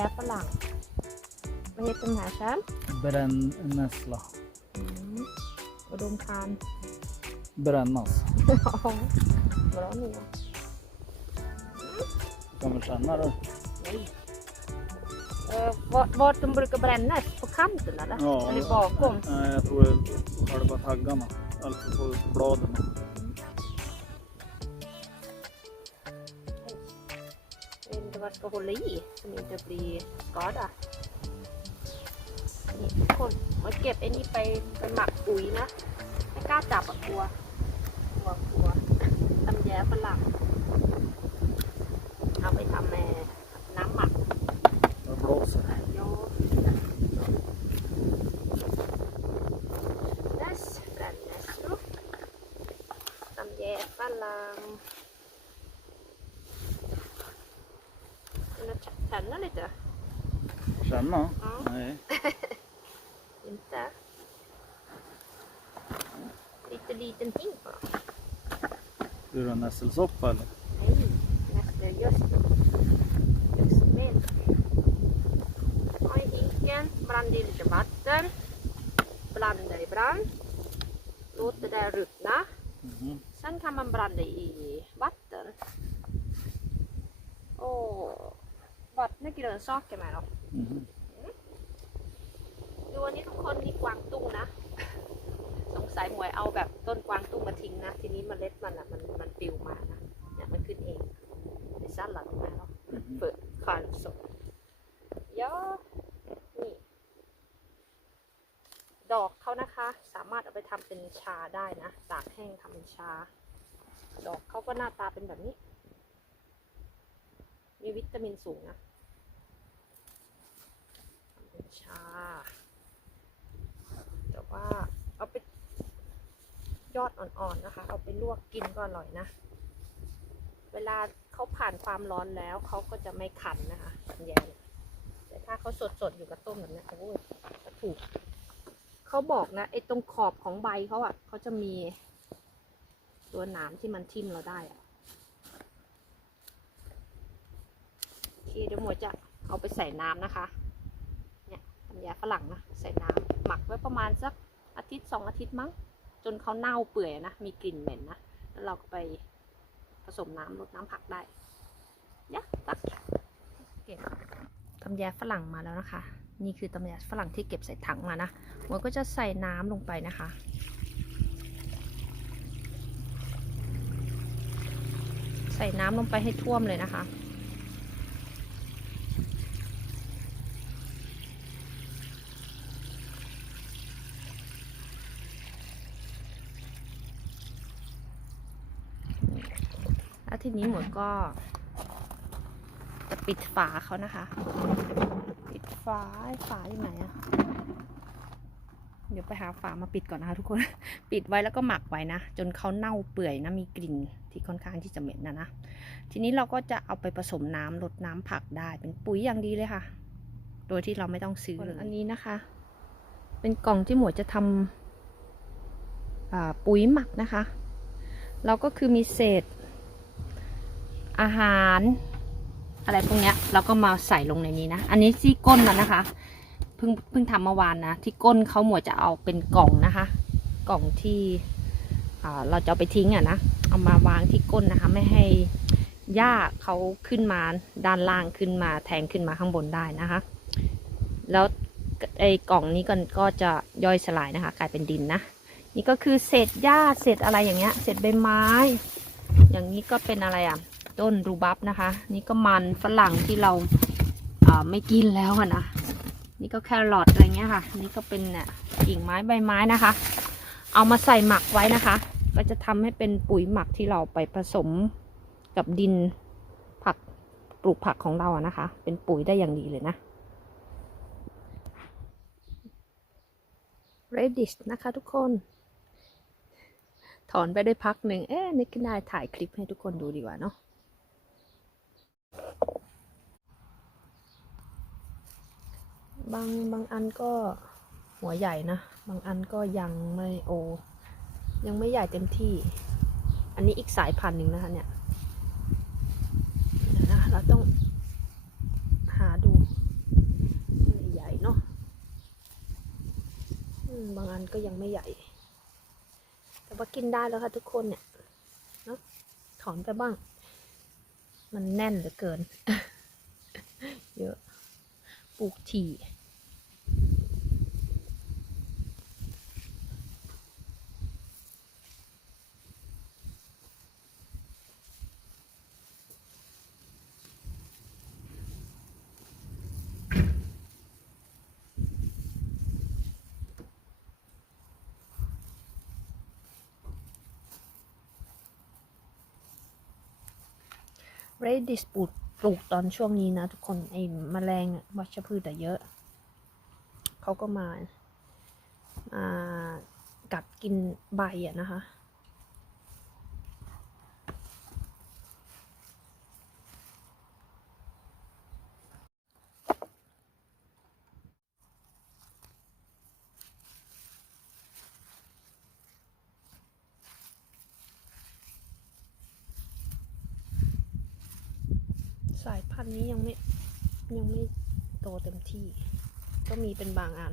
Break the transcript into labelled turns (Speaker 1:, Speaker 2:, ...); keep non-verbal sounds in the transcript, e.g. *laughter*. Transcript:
Speaker 1: ยฝรั่งประเทศปัญหาฉัน
Speaker 2: Brännässla.
Speaker 1: อืมอุดมทาน
Speaker 2: Brännas.
Speaker 1: ร้อนนี่
Speaker 2: Du kan väl känna det?
Speaker 1: Nej. Eh, vart, vart de brukar brännas? På kanten eller?
Speaker 2: Ja.
Speaker 1: Eller bakom?
Speaker 2: Nej, jag tror det är på själva taggarna. Alltså på bladen.
Speaker 1: Jag vet inte vad jag ska hålla i som inte blir skadad. นี่ทุกคนมาเก็บไอ้นี่ไปไปหมักปุ๋ยนะ ไม่กล้าจับอะกลัว กลัวกลัวตำแยฝรั่งเอาไปทำแม่ känna lite?
Speaker 2: Känna?
Speaker 1: Ja.
Speaker 2: Nej. *laughs*
Speaker 1: Inte? Lite liten hink bara.
Speaker 2: Blir det en nässelsoppa eller?
Speaker 1: Nej, Just med. Ha i hinken, blanda i lite vatten. Blanda ibland. Låt det där ruttna.
Speaker 2: Mhm.
Speaker 1: Sen kan man blanda i vatten. Och vattna grönsaker med då.
Speaker 2: Mhm.
Speaker 1: ดูอันนี้ทุกคนนี่กวางตุ้งนะ สงสัยหมวยเอาแบบต้นกวางตุ้งมาทิ้งนะ ทีนี้เมล็ดมันอะมันมันปลิวมานะเนี่ยมันขึ้นเองไอ้สั้นหลังมาแล้ว
Speaker 2: Mhm.
Speaker 1: เปิดคานสดยอนี่ ดอกเขานะคะ สามารถเอาไปทำเป็นชาได้นะตากแห้งทำเป็นชา ดอกเขาก็หน้าตาเป็นแบบนี้ มีวิตามินสูงนะ เป็นชา แต่ว่าเอาไปยอดอ่อนๆนะคะ เอาไปลวกกินก็อร่อยนะ เวลาเขาผ่านความร้อนแล้วเขาก็จะไม่ขันนะคะแย่แต่ถ้าเขาสดๆอยู่กับต้มแบบนี้โอ้ยถูกเขาบอกนะไอ้ตรงขอบของใบเขาอะเขาจะมีตัวหนามที่มันทิ่มเราได้อะโอเคเดี๋ยวหมวยจะเอาไปใส่น้ำนะคะ นี่ยทำยาฝรั่งนะใส่น้ำหมักไว้ประมาณสักอาทิตย์สองอาทิตย์มั้ง จนเขาเน่าเปื่อยนะ มีกลิ่นเหม็นนะ แล้วเราก็ไปผสมน้ำลดน้ำผักได้ยะตักเก็บตำแยฝรั่งมาแล้วนะคะ นี่คือตำแยฝรั่งที่เก็บใส่ถังมานะมันก็จะใส่น้ำลงไปนะคะใส่น้ำลงไปให้ท่วมเลยนะคะ ทีนี้หมดก็ จะปิดฝาเขานะคะ ปิดฝาฝาอยู่ไหนอะเดี๋ยวไปหาฝามาปิดก่อนนะคะทุกคน ปิดไว้แล้วก็หมักไว้นะ จนเขาเน่าเปื่อยนะมีกลิ่นที่ค่อนข้างที่จะเหม็นนะนะ ทีนี้เราก็จะเอาไปผสมน้ำลดน้ำผักได้เป็นปุ๋ยอย่างดีเลยค่ะ โดยที่เราไม่ต้องซื้อเลยอันนี้นะคะ เป็นกล่องที่หมวดจะทำอ่าปุ๋ยหมักนะคะ เราก็คือมีเศษ อาหาร อะไรพวกเนี้ยเราก็มาใส่ลงในนี้นะ อันนี้ที่ก้นมันนะคะเพิ่งเพิ่งทำเมื่อวานนะ ที่ก้นเขาหมวดจะเอาเป็นกล่องนะคะ กล่องที่เราจะไปทิ้งอะนะเอามาวางที่ก้นนะคะ ไม่ให้หญ้าเขาขึ้นมาด้านล่างขึ้นมาแทงขึ้นมาข้างบนได้นะคะ แล้วไอ้กล่องนี้ก็ก็จะย่อยสลายนะคะ กลายเป็นดินนะนี่ก็คือเศษหญ้าเศษอะไรอย่างเงี้ย เศษใบไม้ อย่างนี้ก็เป็นอะไรอะ ต้นรูบับนะคะ นี่ก็มันฝรั่งที่เราอ่าไม่กินแล้วนะนี่ก็แครอทอะไรเงี้ยค่ะ นี่ก็เป็นเนี่ยกิ่งไม้ใบไม้นะคะ เอามาใส่หมักไว้นะคะ ก็จะทำให้เป็นปุ๋ยหมักที่เราไปผสมกับดินผักปลูกผักของเราอะนะคะ เป็นปุ๋ยได้อย่างดีเลยนะ Reddish นะคะทุกคน ถอนไปได้พักหนึ่งเอ๊ะนึกขึ้นได้ถ่ายคลิปให้ทุกคนดูดีกว่าเนาะ บางบางอันก็หัวใหญ่นะ บางอันก็ยังไม่โอ ยังไม่ใหญ่เต็มที่ อันนี้อีกสายพันธุ์หนึ่งนะคะเนี่ยนะเราต้องหาดูใหญ่เนาะบางอันก็ยังไม่ใหญ่ แต่ว่ากินได้แล้วค่ะทุกคนเนี่ยเนาะถอนไปบ้าง มันแน่นเหลือเกิน เยอะ ปลูกถี่ เรดิสปลูกปลูกตอนช่วงนี้นะทุกคนไอ้แมลงวัชพืชแต่เยอะ เขาก็มามากัดกินใบอะนะคะ สายพันธุ์นี้ยังไม่ยังไม่โตเต็มที่ ก็มีเป็นบางอัน